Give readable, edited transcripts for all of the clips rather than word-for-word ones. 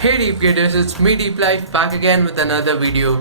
Hey Deep Gators, it's me Deep Life back again with another video.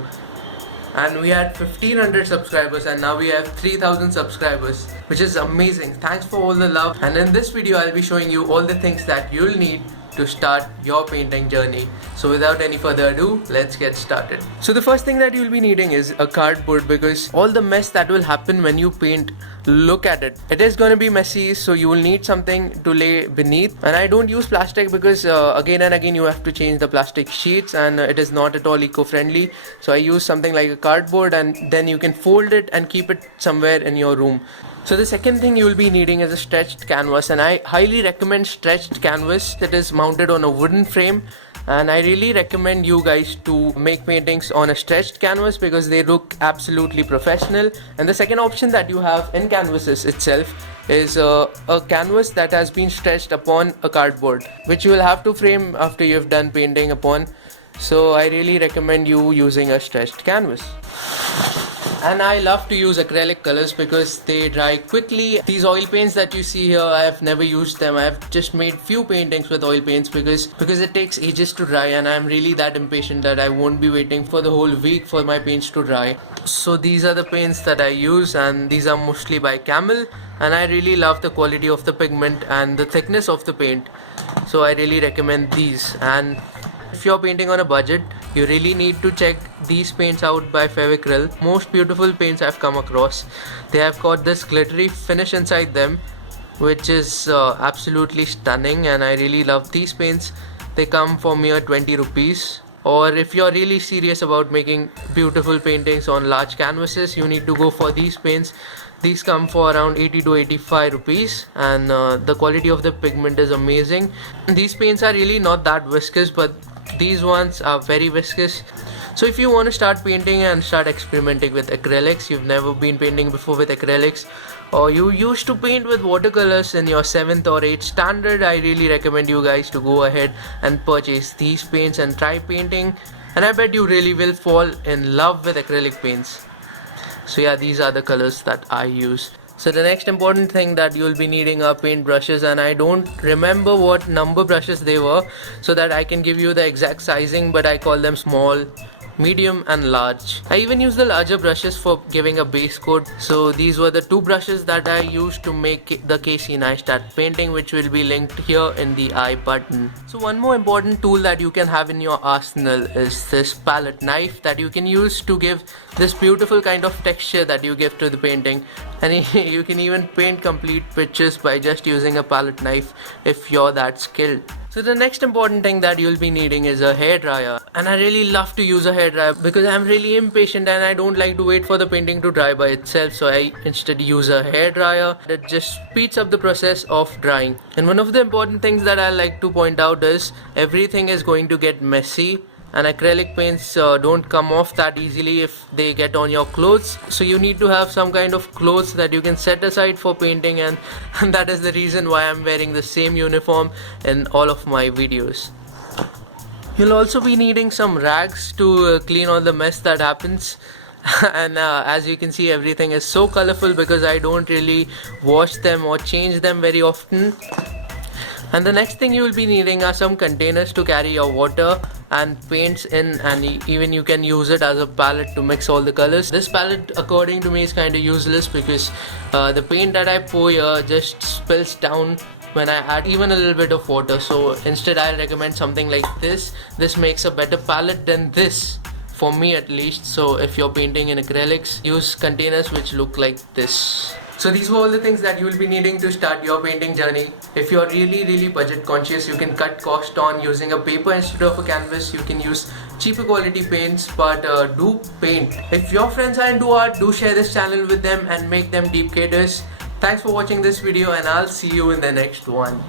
And we had 1500 subscribers and now we have 3000 subscribers, which is amazing. Thanks for all the love. And in this video I'll be showing you all the things that you'll need to start your painting journey. So without any further ado, let's get started. So the first thing that you'll be needing is a cardboard, because all the mess that will happen when you paint, look at it. It is going to be messy, so you will need something to lay beneath. And I don't use plastic because again and again you have to change the plastic sheets and it is not at all eco-friendly. So I use something like a cardboard, and then you can fold it and keep it somewhere in your room. So the second thing you will be needing is a stretched canvas, and I highly recommend stretched canvas that is mounted on a wooden frame. And I really recommend you guys to make paintings on a stretched canvas because they look absolutely professional. And the second option that you have in canvases itself is a canvas that has been stretched upon a cardboard, which you will have to frame after you have done painting upon. So I really recommend you using a stretched canvas. And I love to use acrylic colors because they dry quickly. These oil paints that you see here, I have never used them. I have just made few paintings with oil paints because it takes ages to dry, and I'm really that impatient that I won't be waiting for the whole week for my paints to dry. So these are the paints that I use, and these are mostly by Camel, and I really love the quality of the pigment and the thickness of the paint. So I really recommend these. And if you're painting on a budget, you really need to check these paints out by Fevicryl. Most beautiful paints I've come across. They have got this glittery finish inside them, which is absolutely stunning, and I really love these paints. They come for mere 20 rupees. Or if you're really serious about making beautiful paintings on large canvases, you need to go for these paints. These come for around 80 to 85 rupees, and the quality of the pigment is amazing. These paints are really not that viscous, but these ones are very viscous. So if you want to start painting and start experimenting with acrylics, you've never been painting before with acrylics, or you used to paint with watercolors in your 7th or 8th standard, I really recommend you guys to go ahead and purchase these paints and try painting, and I bet you really will fall in love with acrylic paints. So yeah, these are the colors that I use. So the next important thing that you'll be needing are paint brushes, and I don't remember what number brushes they were so that I can give you the exact sizing, but I call them small, medium and large. I even use the larger brushes for giving a base coat. So these were the two brushes that I used to make the KC Neistat painting, which will be linked here in the I button. So one more important tool that you can have in your arsenal is this palette knife that you can use to give this beautiful kind of texture that you give to the painting. And you can even paint complete pictures by just using a palette knife if you're that skilled. So the next important thing that you'll be needing is a hairdryer, and I really love to use a hairdryer because I'm really impatient and I don't like to wait for the painting to dry by itself. So I instead use a hairdryer that just speeds up the process of drying. And one of the important things that I like to point out is everything is going to get messy, and acrylic paints don't come off that easily if they get on your clothes. So you need to have some kind of clothes that you can set aside for painting, and that is the reason why I'm wearing the same uniform in all of my videos. You'll also be needing some rags to clean all the mess that happens. And as you can see, everything is so colorful because I don't really wash them or change them very often. And the next thing you will be needing are some containers to carry your water and paints in, and even you can use it as a palette to mix all the colors. This palette, according to me, is kind of useless because the paint that I pour here just spills down when I add even a little bit of water. So instead I recommend something like this. This makes a better palette than this, for me at least. So if you're painting in acrylics, use containers which look like this. So these were all the things that you will be needing to start your painting journey. If you're really budget conscious, you can cut cost on using a paper instead of a canvas. You can use cheaper quality paints, but do paint. If your friends are into art, do share this channel with them and make them deep gators. Thanks for watching this video, and I'll see you in the next one.